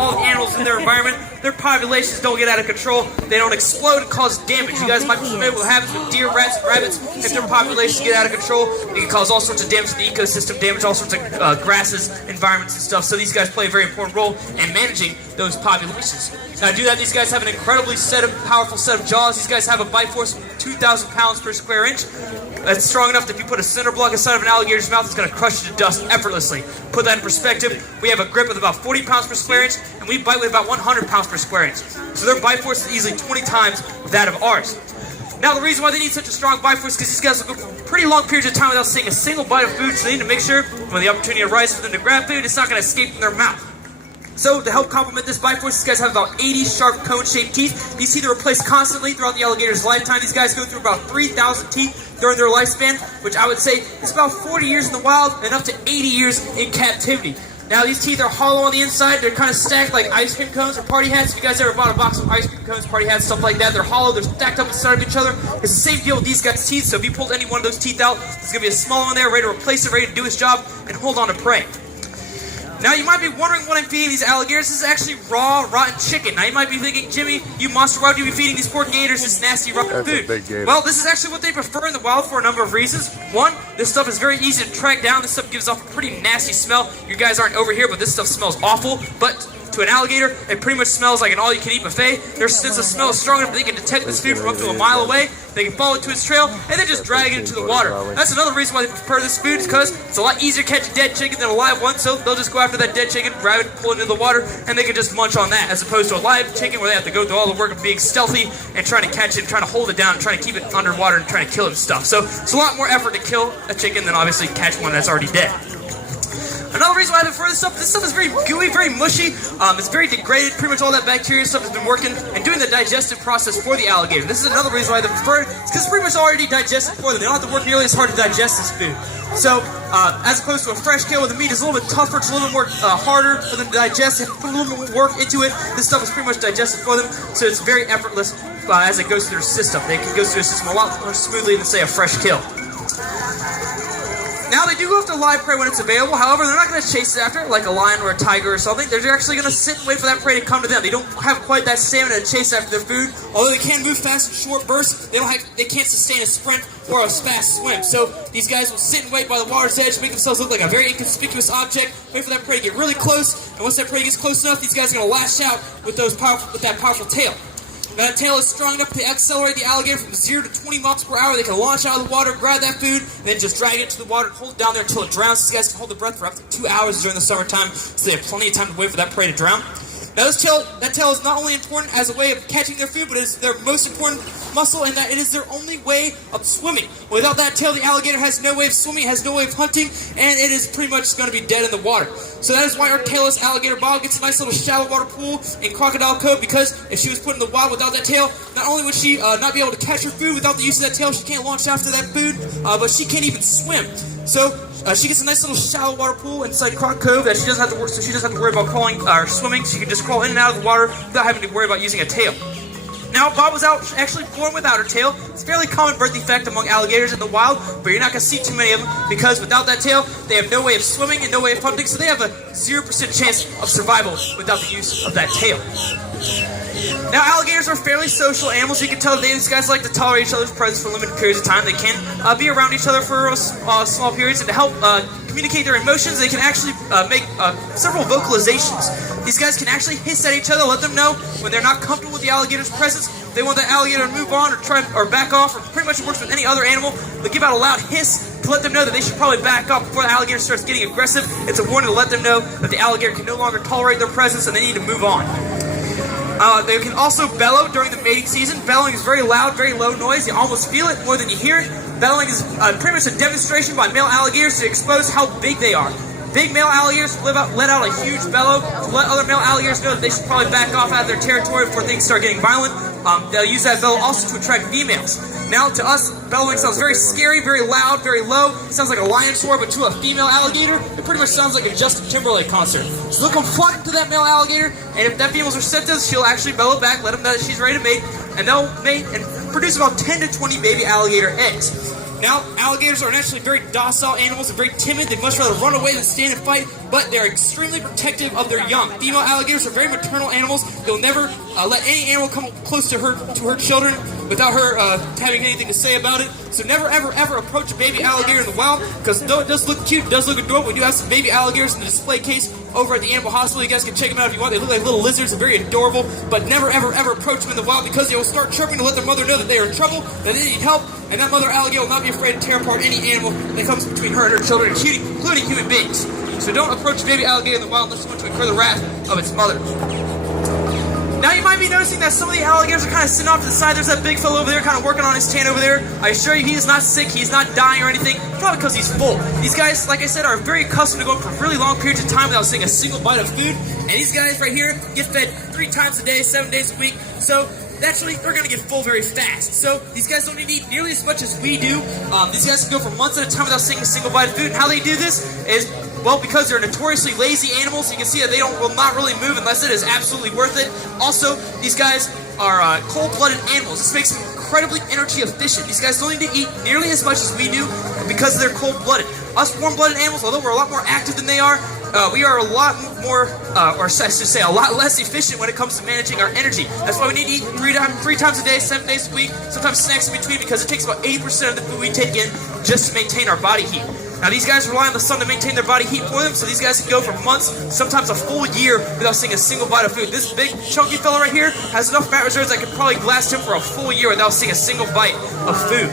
all the animals in their environment. Their populations don't get out of control. They don't explode and cause damage. You guys might be familiar with what happens with deer, rats, and rabbits. If their populations get out of control, it can cause all sorts of damage to the ecosystem, damage all sorts of grasses, environments, and stuff. So these guys play a very important role in managing those populations. Now to do that, these guys have an incredibly powerful set of jaws. These guys have a bite force of 2,000 pounds per square inch. That's strong enough that if you put a cinder block inside of an alligator's mouth, it's going to crush it to dust effortlessly. Put that in perspective, we have a grip with about 40 pounds per square inch, and we bite with about 100 pounds per square inch. So their bite force is easily 20 times that of ours. Now the reason why they need such a strong bite force is because these guys will go for pretty long periods of time without seeing a single bite of food, so they need to make sure when the opportunity arises for them to grab food, it's not going to escape from their mouth. So to help complement this bite force, these guys have about 80 sharp cone-shaped teeth. These teeth are replaced constantly throughout the alligator's lifetime. These guys go through about 3,000 teeth during their lifespan, which I would say is about 40 years in the wild and up to 80 years in captivity. Now these teeth are hollow on the inside. They're kind of stacked like ice cream cones or party hats. If you guys ever bought a box of ice cream cones, party hats, stuff like that, they're hollow. They're stacked up inside of each other. It's the same deal with these guys' teeth. So if you pulled any one of those teeth out, there's going to be a small one there ready to replace it, ready to do its job and hold on to prey. Now you might be wondering what I'm feeding these alligators. This is actually raw, rotten chicken. Now you might be thinking, Jimmy, you monster, why would you be feeding these poor gators this nasty, rotten food? Well, this is actually what they prefer in the wild for a number of reasons. One, this stuff is very easy to track down. This stuff gives off a pretty nasty smell. You guys aren't over here, but this stuff smells awful. But to an alligator, it pretty much smells like an all-you-can-eat buffet. Their sense of smell is strong enough that they can detect this food from up to a mile away. They can follow it to its trail, and then just drag it into the water. That's another reason why they prefer this food, is because it's a lot easier to catch a dead chicken than a live one, so they'll just go after that dead chicken, grab it, pull it into the water, and they can just munch on that, as opposed to a live chicken where they have to go through all the work of being stealthy and trying to catch it, and trying to hold it down, and trying to keep it underwater, and trying to kill it and stuff. So it's a lot more effort to kill a chicken than obviously catch one that's already dead. Another reason why I prefer this stuff is very gooey, very mushy. It's very degraded. Pretty much all that bacteria stuff has been working and doing the digestive process for the alligator. This is another reason why they prefer it. It's because it's pretty much already digested for them. They don't have to work nearly as hard to digest this food. So, as opposed to a fresh kill where the meat is a little bit tougher, it's a little bit more harder for them to digest. They have to put a little bit more work into it. This stuff is pretty much digested for them, so it's very effortless as it goes through their system. They can go through their system a lot more smoothly than, say, a fresh kill. Now, they do go after live prey when it's available. However, they're not going to chase it after it like a lion or a tiger or something. They're actually going to sit and wait for that prey to come to them. They don't have quite that stamina to chase after their food. Although they can move fast in short bursts, they can't sustain a sprint or a fast swim. So these guys will sit and wait by the water's edge, make themselves look like a very inconspicuous object, wait for that prey to get really close, and once that prey gets close enough, these guys are going to lash out with that powerful tail. Now, that tail is strong enough to accelerate the alligator from 0 to 20 miles per hour. They can launch out of the water, grab that food, and then just drag it to the water and hold it down there until it drowns. These guys can hold their breath for up to 2 hours during the summertime, so they have plenty of time to wait for that prey to drown. Now, that tail is not only important as a way of catching their food, but it is their most important muscle, in that it is their only way of swimming. Without that tail, the alligator has no way of swimming, has no way of hunting, and it is pretty much going to be dead in the water. So that is why our tailless alligator Bob gets a nice little shallow water pool in Crocodile Cove, because if she was put in the wild without that tail, not only would she not be able to catch her food without the use of that tail, she can't launch after that food, but she can't even swim. So she gets a nice little shallow water pool inside Croc Cove that she doesn't have to work, so she doesn't have to worry about crawling or swimming. She can just crawl in and out of the water without having to worry about using a tail. Now, Bob was actually born without her tail. It's a fairly common birth defect among alligators in the wild, but you're not going to see too many of them, because without that tail, they have no way of swimming and no way of hunting, so they have a 0% chance of survival without the use of that tail. Now, alligators are fairly social animals. You can tell these guys like to tolerate each other's presence for limited periods of time. They can be around each other for small periods, and to help communicate their emotions, they can actually make several vocalizations. These guys can actually hiss at each other, let them know when they're not comfortable with the alligator's presence. If they want the alligator to move on or back off, or pretty much it works with any other animal, they give out a loud hiss to let them know that they should probably back off before the alligator starts getting aggressive. It's a warning to let them know that the alligator can no longer tolerate their presence and they need to move on. They can also bellow during the mating season. Bellowing is very loud, very low noise. You almost feel it more than you hear it. Bellowing is pretty much a demonstration by male alligators to expose how big they are. Big male alligators let out a huge bellow to let other male alligators know that they should probably back off out of their territory before things start getting violent. They'll use that bellow also to attract females. Now, to us, bellowing sounds very scary, very loud, very low. It sounds like a lion's roar, but to a female alligator, it pretty much sounds like a Justin Timberlake concert. So they'll come flocking to that male alligator, and if that female's receptive, she'll actually bellow back, let them know that she's ready to mate, and they'll mate and produce about 10 to 20 baby alligator eggs. Now, alligators are naturally very docile animals and very timid. They much rather run away than stand and fight, but they're extremely protective of their young. Female alligators are very maternal animals. They'll never let any animal come close to her children without her having anything to say about it. So never, ever, ever approach a baby alligator in the wild, because though it does look cute, it does look adorable, we do have some baby alligators in the display case over at the animal hospital. You guys can check them out if you want. They look like little lizards. They're very adorable, but never, ever, ever approach them in the wild, because they will start chirping to let their mother know that they are in trouble, that they need help, and that mother alligator will not be afraid to tear apart any animal that comes between her and her children, including human beings. So don't approach a baby alligator in the wild unless you want to incur the wrath of its mother. Now you might be noticing that some of the alligators are kind of sitting off to the side. There's that big fellow over there kind of working on his tan over there. I assure you he is not sick, he's not dying or anything, probably because he's full. These guys, like I said, are very accustomed to going for really long periods of time without seeing a single bite of food. And these guys right here get fed 3 times a day, 7 days a week. So naturally, they're going to get full very fast. So these guys don't need to eat nearly as much as we do. These guys can go for months at a time without seeing a single bite of food. And how they do this is, well, because they're notoriously lazy animals. You can see that they will not really move unless it is absolutely worth it. Also, these guys are cold-blooded animals. This makes them incredibly energy efficient. These guys don't need to eat nearly as much as we do because they're cold-blooded. Us warm-blooded animals, although we're a lot more active than they are, we are a lot more, or I should say, a lot less efficient when it comes to managing our energy. That's why we need to eat 3 times a day, 7 days a week, sometimes snacks in between, because it takes about 80% of the food we take in just to maintain our body heat. Now, these guys rely on the sun to maintain their body heat for them, so these guys can go for months, sometimes a full year, without seeing a single bite of food. This big, chunky fella right here has enough fat reserves that could probably last him for a full year without seeing a single bite of food.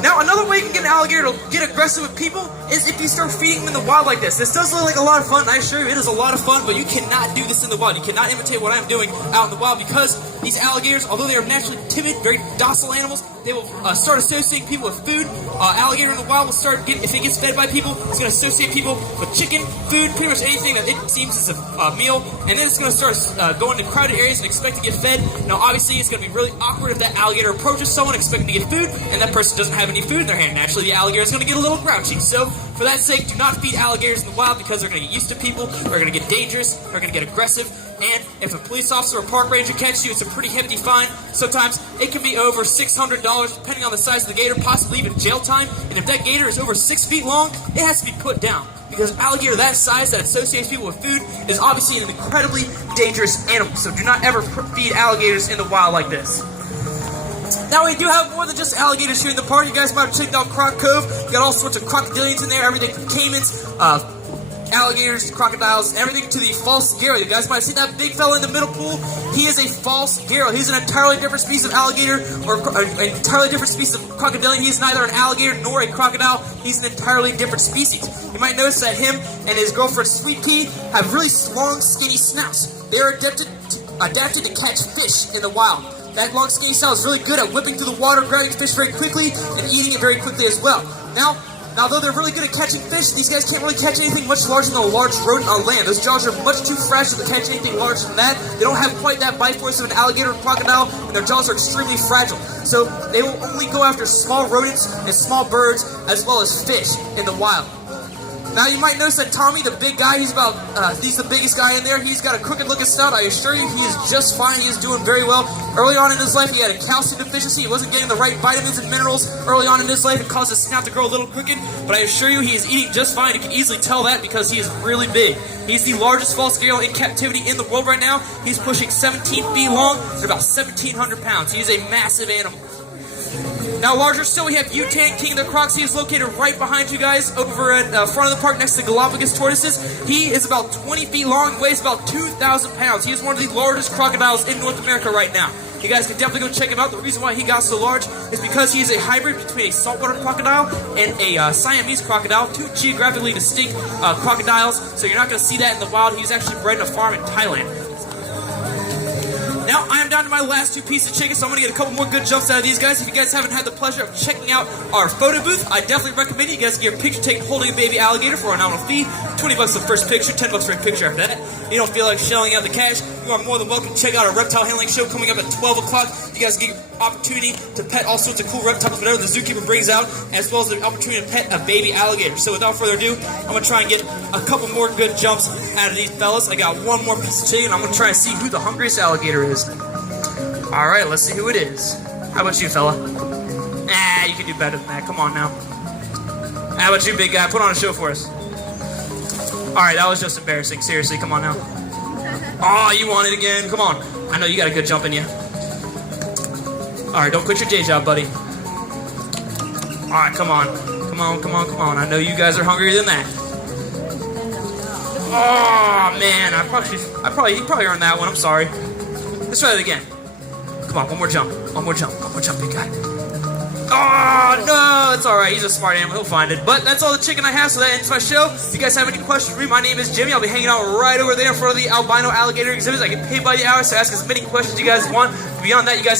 Now, another way you can get an alligator to get aggressive with people is if you start feeding them in the wild like this. This does look like a lot of fun, and I assure you it is a lot of fun, but you cannot do this in the wild. You cannot imitate what I'm doing out in the wild, because these alligators, although they are naturally timid, very docile animals, they will start associating people with food. Alligator in the wild will start getting, if it gets fed by people, it's going to associate people with chicken, food, pretty much anything that it seems is a meal, and then it's going to start going to crowded areas and expect to get fed. Now, obviously, it's going to be really awkward if that alligator approaches someone expecting to get food, and that person doesn't have any food in their hand. Naturally, the alligator is going to get a little grouchy. So, for that sake, do not feed alligators in the wild, because they're going to get used to people, they're going to get dangerous, they're going to get aggressive, and if a police officer or park ranger catches you, it's a pretty hefty fine. Sometimes it can be over $600, depending on the size of the gator, possibly even jail time. And if that gator is over 6 feet long, it has to be put down, because an alligator that size that associates people with food is obviously an incredibly dangerous animal. So do not ever feed alligators in the wild like this. Now, we do have more than just alligators here in the park. You guys might have checked out Croc Cove. You got all sorts of crocodilians in there, everything from caimans, alligators, crocodiles, everything to the false Garo. You guys might have seen that big fella in the middle pool. He is a false Garo. He's an entirely different species of alligator, or an entirely different species of crocodilian. He's neither an alligator nor a crocodile. He's an entirely different species. You might notice that him and his girlfriend Sweet Pea have really long, skinny snouts. They are adapted to catch fish in the wild. That long, skinny snout is really good at whipping through the water, grabbing fish very quickly, and eating it very quickly as well. Now, though they're really good at catching fish, these guys can't really catch anything much larger than a large rodent on land. Those jaws are much too fragile to catch anything larger than that. They don't have quite that bite force of an alligator or crocodile, and their jaws are extremely fragile. So they will only go after small rodents and small birds, as well as fish in the wild. Now, you might notice that Tommy, the big guy, he's the biggest guy in there. He's got a crooked-looking snout. I assure you, he is just fine. He is doing very well. Early on in his life, he had a calcium deficiency. He wasn't getting the right vitamins and minerals early on in his life. It caused his snout to grow a little crooked. But I assure you, he is eating just fine. You can easily tell that because he is really big. He's the largest false Garo in captivity in the world right now. He's pushing 17 feet long. They're about 1,700 pounds. He is a massive animal. Now, larger still, we have Utan, King of the Crocs. He is located right behind you guys over at front of the park next to Galapagos tortoises. He is about 20 feet long, weighs about 2,000 pounds. He is one of the largest crocodiles in North America right now. You guys can definitely go check him out. The reason why he got so large is because he is a hybrid between a saltwater crocodile and a Siamese crocodile, 2 geographically distinct crocodiles. So you're not going to see that in the wild. He's actually bred in a farm in Thailand. Now, I am down to my last 2 pieces of chicken, so I'm going to get a couple more good jumps out of these guys. If you guys haven't had the pleasure of checking out our photo booth, I definitely recommend you guys get a picture taken holding a baby alligator for a nominal fee. $20 the first picture, $10 for a picture after that. If you don't feel like shelling out the cash, you are more than welcome to check out our reptile handling show coming up at 12 o'clock. You guys get an opportunity to pet all sorts of cool reptiles, whatever the zookeeper brings out, as well as the opportunity to pet a baby alligator. So without further ado, I'm going to try and get a couple more good jumps out of these fellas. I got one more piece of chicken. I'm going to try and see who the hungriest alligator is. Alright, let's see who it is. How about you, fella? Ah, you can do better than that. Come on now. How about you, big guy? Put on a show for us. All right, that was just embarrassing. Seriously, come on now. Oh, you want it again? Come on. I know you got a good jump in you. All right, don't quit your day job, buddy. All right, come on. Come on, come on, come on. I know you guys are hungrier than that. Oh, man. He probably earned that one. I'm sorry. Let's try it again. Come on, one more jump. One more jump, big guy. Oh, no, it's all right. He's a smart animal. He'll find it. But that's all the chicken I have, so that ends my show. If you guys have any questions for me, my name is Jimmy. I'll be hanging out right over there in front of the albino alligator exhibits. I get paid by the hour, so ask as many questions you guys want. Beyond that, you guys